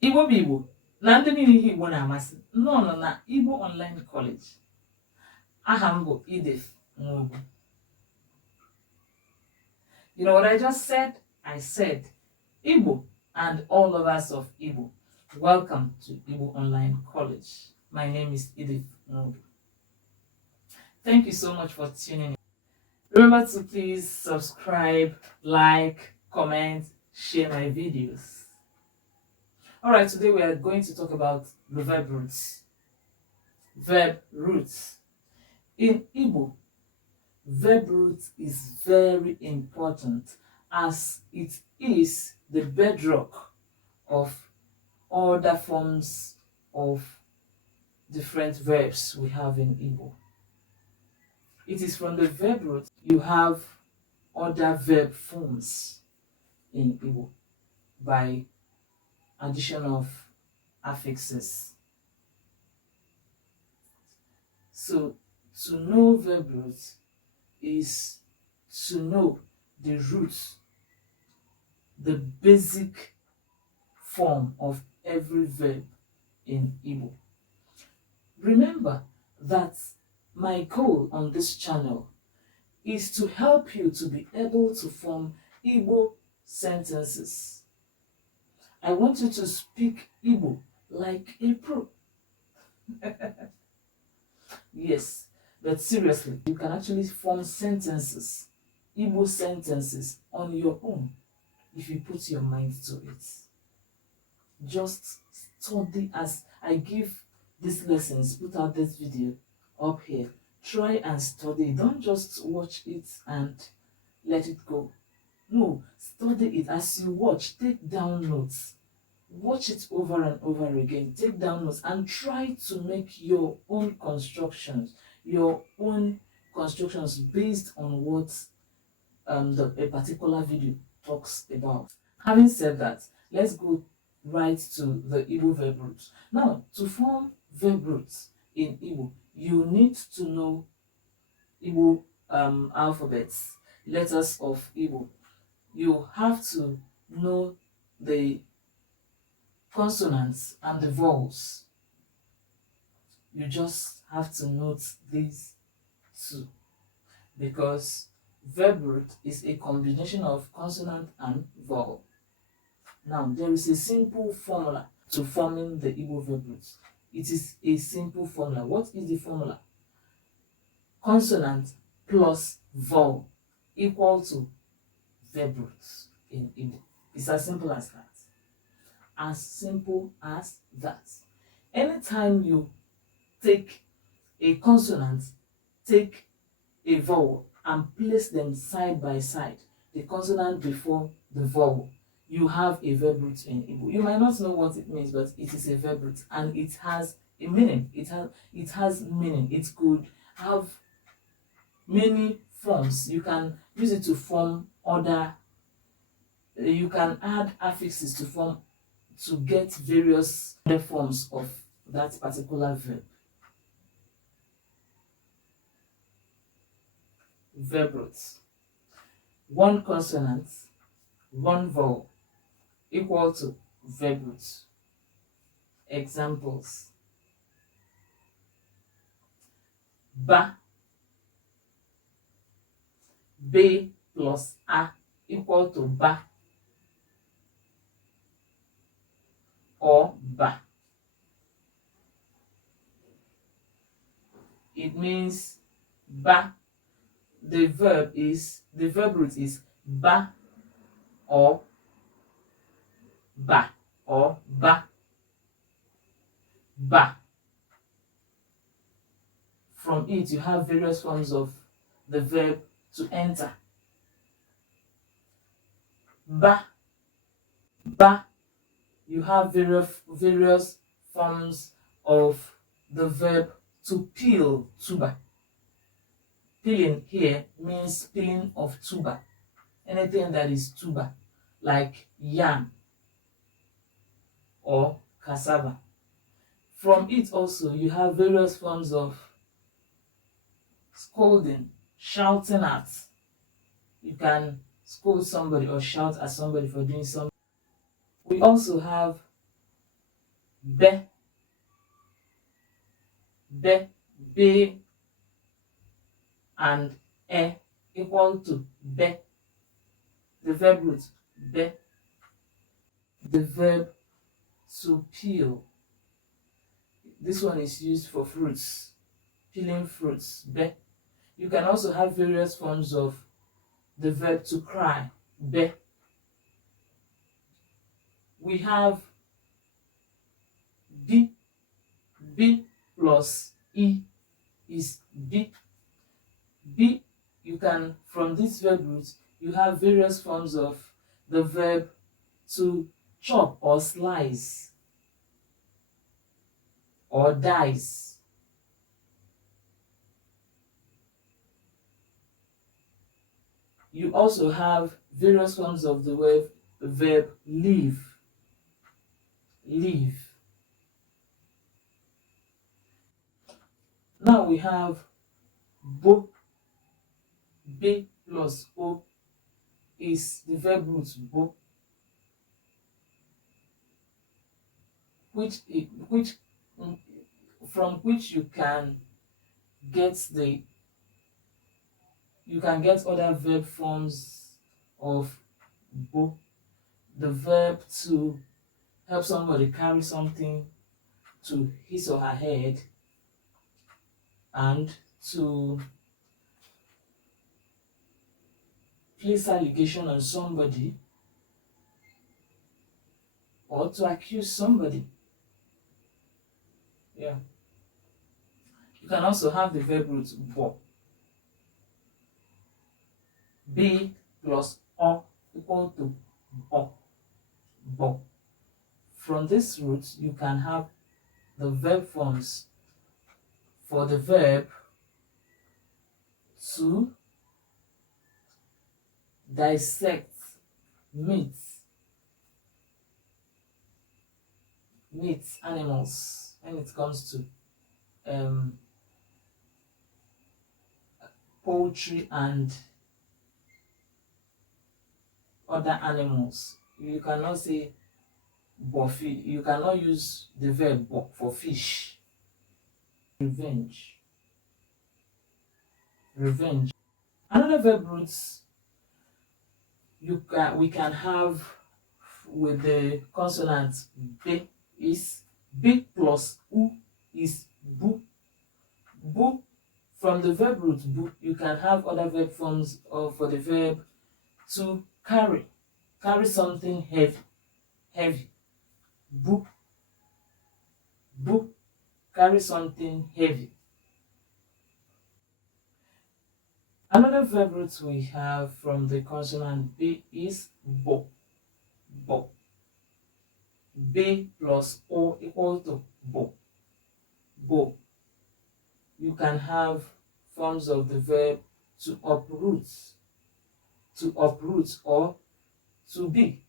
Igbo bụ Igbo na ndị niile ihe Igbo na-amasị nnọọ nọ na Igbo Online College. Aha m bụ Edith Nwogu. You know what I just said? I said Igbo and all lovers of Igbo, welcome to Igbo Online College. My name is Edith Nwogu. Thank you so much for tuning in. Remember to please subscribe, like, comment, share my videos. Alright, today we are going to talk about the verb roots. Verb roots. In Igbo, verb roots is very important as it is the bedrock of other forms of different verbs we have in Igbo. It is from the verb root you have other verb forms in Igbo by addition of affixes. So to know verb roots is to know the root, the basic form of every verb in Igbo. Remember that my goal on this channel is to help you to be able to form Igbo sentences. I want you to speak Igbo like a pro. Yes, but seriously, you can actually form sentences, Igbo sentences, on your own if you put your mind to it. Just study as I give these lessons, put out this video up here. Try and study. Don't just watch it and let it go. No, study it. As you watch, take down notes. Watch it over and over again. Take down notes and try to make your own constructions based on what a particular video talks about. Having said that, let's go right to the Igbo verb roots. Now, to form verb roots in Igbo, you need to know Igbo alphabets, letters of Igbo. You have to know the consonants and the vowels. You just have to note these two because verb root is a combination of consonant and vowel. Now, there is a simple formula to forming the Igbo verb roots. It is a simple formula. What is the formula? Consonant plus vowel equal to verb roots in Igbo. It's as simple as that. As simple as that. Anytime you take a consonant, take a vowel, and place them side by side, the consonant before the vowel, you have a verb root in Igbo. You might not know what it means, but it is a verb root and it has a meaning. It has meaning. It could have many forms. You can use it to form other. You can add affixes to get various other forms of that particular verb. Verb roots. One consonant, one vowel equal to verb roots. Examples. Ba. B plus A equal to ba or ba. It means ba. The verb root is ba or ba or ba. Ba. From it, you have various forms of the verb to enter. Ba. Ba. You have various forms of the verb to peel tuber. Peeling here means peeling of tuber. Anything that is tuber, like yam or cassava. From it also, you have various forms of scolding, shouting at. You can scold somebody or shout at somebody for doing something. We also have be, be, be, and equal to be. The verb root be. The verb to peel. This one is used for fruits, peeling fruits, be. You can also have various forms of the verb to cry, be. We have be, be plus e is be. Be, you can, from this verb root, you have various forms of the verb to chop or slice or dice. You also have various forms of the verb leave. Leave. Now we have bo. B plus o is the verb root bo, from which you can get other verb forms of bo. The verb to help somebody carry something to his or her head, and to place allegation on somebody, or to accuse somebody. Yeah. You can also have the verb root bo. B plus o equal to bo. Bo. From this root, you can have the verb forms for the verb to dissect meat animals, when it comes to poultry and other animals. You cannot say bofi. You cannot use the verb bo for fish. Revenge. Revenge. Another verb roots we can have with the consonant b is b plus u is bu. Bu. From the verb root bu, you can have other verb forms for the verb to carry something heavy. Bu. Bu. Carry something heavy. Another verb root we have from the consonant b is bo. Bo. B plus o equal to bo. Bo. You can have forms of the verb to uproot, or to be.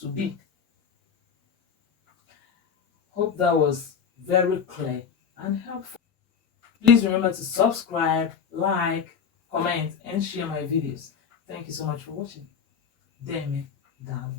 To be. Hope that was very clear and helpful. Please remember to subscribe, like, comment, and share my videos. Thank you so much for watching. Deme Ndeewo.